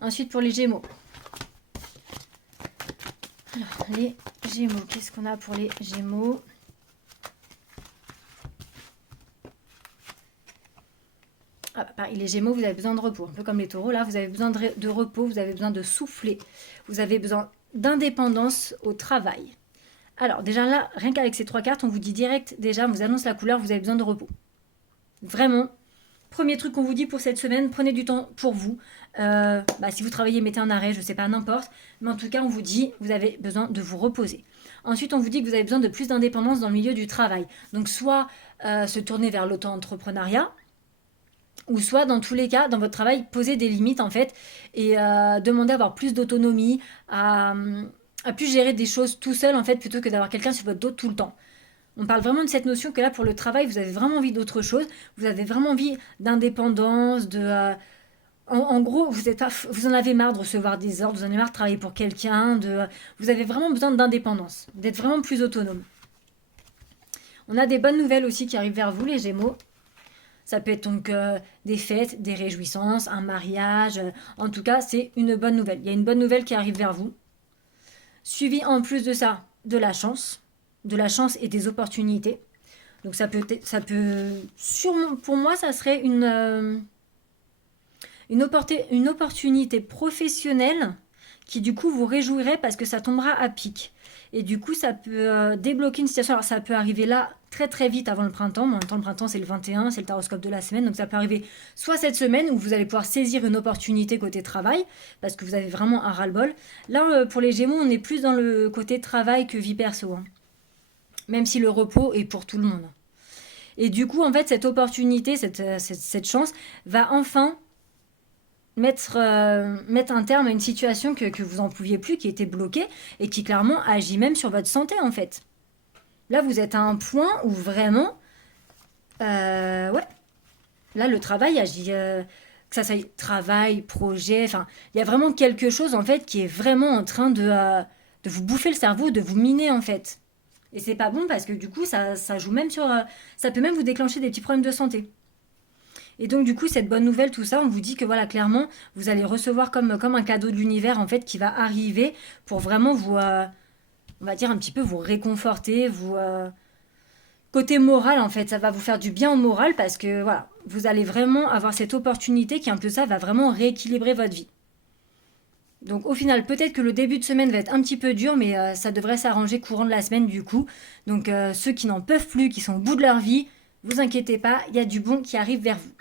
Ensuite, pour les Gémeaux. Alors, les Gémeaux, qu'est-ce qu'on a pour les Gémeaux? Ah, pareil, les Gémeaux, vous avez besoin de repos. Un peu comme les Taureaux, là, vous avez besoin de repos, vous avez besoin de souffler. Vous avez besoin d'indépendance au travail. Alors, déjà là, rien qu'avec ces 3 cartes, on vous dit direct, déjà, on vous annonce la couleur, vous avez besoin de repos. Vraiment, premier truc qu'on vous dit pour cette semaine, prenez du temps pour vous. Si vous travaillez, mettez un arrêt, je sais pas, n'importe. Mais en tout cas, on vous dit, vous avez besoin de vous reposer. Ensuite, on vous dit que vous avez besoin de plus d'indépendance dans le milieu du travail. Donc, soit se tourner vers l'auto-entrepreneuriat, ou soit, dans tous les cas, dans votre travail, poser des limites, en fait, et demander à avoir plus d'autonomie, à plus gérer des choses tout seul, en fait, plutôt que d'avoir quelqu'un sur votre dos tout le temps. On parle vraiment de cette notion que là, pour le travail, vous avez vraiment envie d'autre chose. Vous avez vraiment envie d'indépendance, en gros, vous en avez marre de recevoir des ordres, vous en avez marre de travailler pour quelqu'un, vous avez vraiment besoin d'indépendance, d'être vraiment plus autonome. On a des bonnes nouvelles aussi qui arrivent vers vous, les Gémeaux. Ça peut être donc des fêtes, des réjouissances, un mariage. En tout cas, c'est une bonne nouvelle. Il y a une bonne nouvelle qui arrive vers vous. Suivi en plus de ça, de la chance et des opportunités. Donc ça peut sûrement, pour moi, ça serait une opportunité professionnelle qui du coup vous réjouirait parce que ça tombera à pic. Et du coup, ça peut débloquer une situation. Alors, ça peut arriver là très très vite avant le printemps. Mais en même temps, le printemps, c'est le 21, c'est le taroscope de la semaine. Donc, ça peut arriver soit cette semaine où vous allez pouvoir saisir une opportunité côté travail, parce que vous avez vraiment un ras-le-bol. Là, pour les Gémeaux, on est plus dans le côté travail que vie perso. Hein. Même si le repos est pour tout le monde. Et du coup, en fait, cette opportunité, cette chance, va enfin mettre un terme à une situation que vous n'en pouviez plus, qui était bloquée et qui clairement agit même sur votre santé en fait. Là, vous êtes à un point où vraiment, ouais, là le travail agit, que ça soit travail, projet, enfin, il y a vraiment quelque chose en fait qui est vraiment en train de vous bouffer le cerveau, de vous miner en fait. Et c'est pas bon parce que du coup, ça joue même sur, ça peut même vous déclencher des petits problèmes de santé. Et donc du coup, cette bonne nouvelle, tout ça, on vous dit que voilà, clairement, vous allez recevoir comme un cadeau de l'univers en fait qui va arriver pour vraiment vous, on va dire un petit peu vous réconforter, côté moral en fait, ça va vous faire du bien au moral parce que voilà, vous allez vraiment avoir cette opportunité qui un peu ça va vraiment rééquilibrer votre vie. Donc au final, peut-être que le début de semaine va être un petit peu dur, mais ça devrait s'arranger courant de la semaine du coup. Donc ceux qui n'en peuvent plus, qui sont au bout de leur vie, vous inquiétez pas, il y a du bon qui arrive vers vous.